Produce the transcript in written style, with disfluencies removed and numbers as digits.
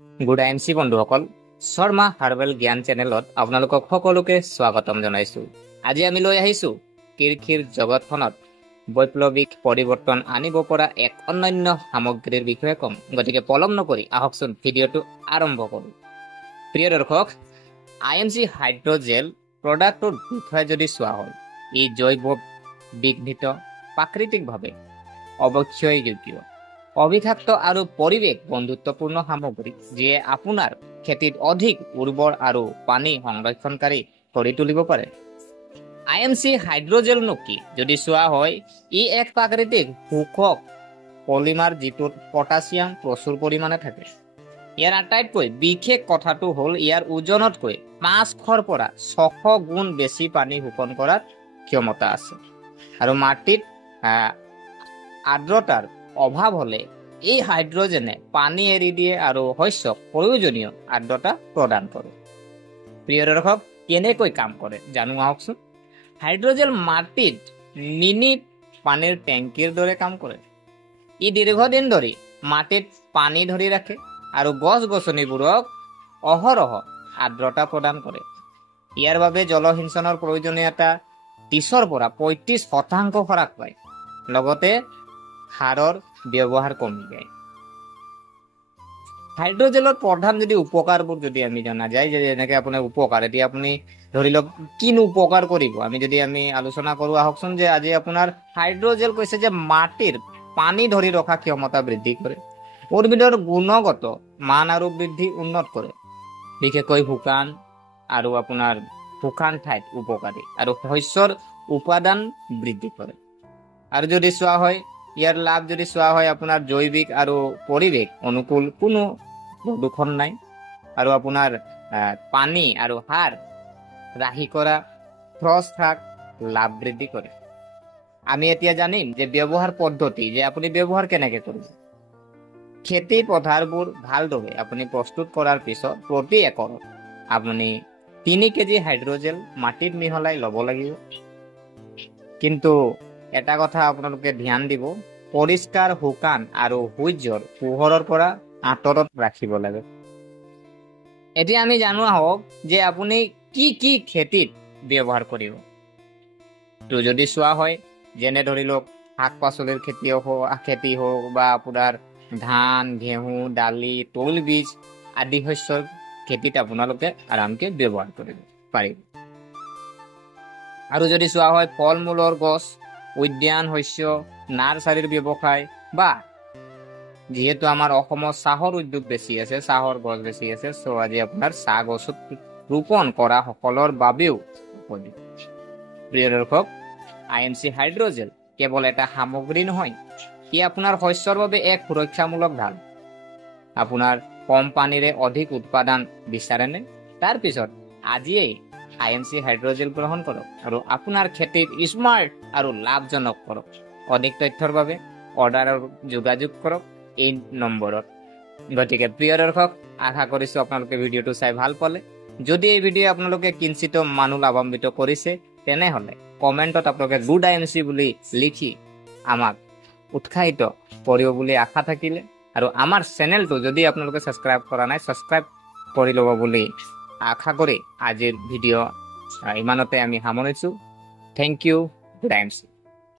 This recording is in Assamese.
গুড আইএমচি বন্ধুসকল, শৰ্মা হাৰ্বেল জ্ঞান চেনেলত আপোনালোকক সকলোকে স্বাগতম জনাইছো। আজি আমি লৈ আহিছো কৃষিৰ জগতখনত বৈপ্লৱিক পৰিৱৰ্তন আনিব পৰা এক অনন্য সামগ্ৰীৰ বিষয়ে কম। গতিকে পলম নকৰি আহকচোন ভিডিঅ'টো আৰম্ভ কৰোঁ। প্ৰিয় দৰ্শক, আইএমচি হাইড্ৰজেল প্ৰডাক্টৰ বিষয়ে যদি চোৱা হয়, ই জৈৱ বিঘ্নিত প্ৰাকৃতিকভাৱে অৱক্ষয়যোগ্য অবিষাক্ত আৰু পৰিৱেশ বন্ধুত্বপূৰ্ণ সামগ্ৰী, যিয়ে আপোনাৰ খেতিত অধিক উৰ্বৰ আৰু পানী সংৰক্ষণকাৰী কৰি তুলিব পাৰে। আইএমচি হাইড্ৰজেলনো কি যদি চোৱা হয়, ই এক প্ৰাকৃতিক শোষক পলিমাৰ যিটোত পটাছিয়াম প্ৰচুৰ পৰিমাণে থাকে। ইয়াৰ আটাইতকৈ বিশেষ কথাটো হ'ল ইয়াৰ ওজনতকৈ 500 পৰা 600 গুণ বেছি পানী শোষণ কৰাৰ ক্ষমতা আছে। আৰু মাটিত আৰ্দ্ৰতাৰ অভাৱ হলে এই হাইড্ৰজেনে পানী এৰি দিয়ে আৰু শস্যক প্ৰয়োজনীয় আৰ্দ্ৰতা প্ৰদান কৰে। প্ৰিয় দৰ্শক, কেনেকৈ কাম কৰে জানো আহকচোন। হাইড্ৰজেল মাটিত মিনি পানীৰ টেংকিৰ দৰে কাম কৰে। ই দীৰ্ঘদিন ধৰি মাটিত পানী ধৰি ৰাখে আৰু গছ গছনিবোৰক অহৰহ আৰ্দ্ৰতা প্ৰদান কৰে। ইয়াৰ বাবে জলসিঞ্চনৰ প্ৰয়োজনীয়তা 30 পৰা 35% হ্ৰাস পায়। লগতে সাৰৰ ব্যৱহাৰ কমি যায়। হাইড্ৰজেলৰ প্ৰধান যদি উপকাৰবোৰ যদি আমি জনা যায়, যে যেনেকে আপোনাৰ উপকাৰ, এতিয়া আপুনি ধৰি লওক কিনো উপকাৰ কৰিব, আমি আলোচনা কৰোঁ আহকচোন। যে আজি আপোনাৰ হাইড্ৰজেল কৈছে যে মাটিৰ পানী ধৰি ৰখা ক্ষমতা বৃদ্ধি কৰে, উদ্ভিদৰ গুণগত মান আৰু বৃদ্ধি উন্নত কৰে, বিশেষকৈ শুকান ঠাইত উপকাৰী, আৰু শস্যৰ উপাদান বৃদ্ধি কৰে। আৰু যদি চোৱা হয় ইয়াৰ লাভ যদি চোৱা হয়, আপোনাৰ জৈৱিক আৰু পৰিৱেশ অনুকূল, কোনো প্ৰদূষণ নাই, আৰু আপোনাৰ পানী আৰু সাৰ ৰাহি কৰা, ফ্ৰষ্ট হ্ৰাস, লাভ বৃদ্ধি কৰে। আমি এতিয়া জানিম যে ব্যৱহাৰ পদ্ধতি, যে আপুনি ব্যৱহাৰ কেনেকে কৰিব। খেতি পথাৰবোৰ ভালদৰে আপুনি প্ৰস্তুত কৰাৰ পিছত প্ৰতি একৰত আপুনি 3 কেজি হাইড্ৰজেল মাটিত মিহলাই ল'ব লাগিব। কিন্তু এটা কথা আপোনালোকে ধ্যান দিব, পৰিষ্কাৰ, শুকান আৰু সূৰ্যৰ পোহৰৰ পৰা আঁতৰত ৰাখিব লাগে। এতিয়া আমি জানো আহক যে আপুনি কি কি খেতিত ব্যৱহাৰ কৰিব। তো যদি চোৱা হয়, যেনে ধৰি লওক শাক পাচলিৰ খেতি হওক বা আপোনাৰ ধান, ঘেঁহু, দালি, তৈলবীজ আদি শস্যৰ খেতিত আপোনালোকে আৰামকে ব্যৱহাৰ কৰিব পাৰিব। আৰু যদি চোৱা হয় ফল মূলৰ গছ, উদ্যান শস্য, নাৰ্চাৰীৰ ব্যৱসায়, বা যিহেতু আমাৰ অসমত চাহৰ উদ্যোগ বেছি আছে, চাহৰ গছ বেছি আছে, আজি আপোনাৰ চাহ গছত ৰোপণ কৰা সকলৰ বাবেও উপযোগী। প্ৰিয় দৰ্শক, আইএমচি হাইড্ৰজেল কেৱল এটা সামগ্ৰী নহয়, ই আপোনাৰ শস্যৰ বাবে এক সুৰক্ষামূলক ঢাল। আপোনাৰ কম পানীৰে অধিক উৎপাদন বিচাৰেনে? তাৰপিছত আজিয়েই আইএমচি হাইড্ৰজেল গ্ৰহণ কৰক আৰু আপোনাৰ খেতিত স্মাৰ্ট আৰু লাভজনক কৰক। অধিক তথ্যৰ বাবে অৰ্ডাৰ আৰু যোগাযোগ কৰক এই নম্বৰত। গতিকে প্ৰিয় দৰ্শক, আশা কৰিছো আপোনালোকে ভিডিঅ'টো চাই ভাল পালে। যদি এই ভিডিঅ' আপোনালোকে কিঞ্চিত মানুহ লাভান্বিত কৰিছে, তেনেহলে কমেণ্টত আপোনালোকে গুড আইএমচি বুলি লিখি আমাক উৎসাহিত কৰিব বুলি আশা থাকিলে, আৰু আমাৰ চেনেলটো যদি আপোনালোকে ছাবস্ক্ৰাইব কৰা নাই, ছাবস্ক্ৰাইব কৰি ল'ব বুলি আশা কৰি আজিৰ ভিডিঅ' ইমানতে আমি সামৰিছোঁ। Thank you, good IMC.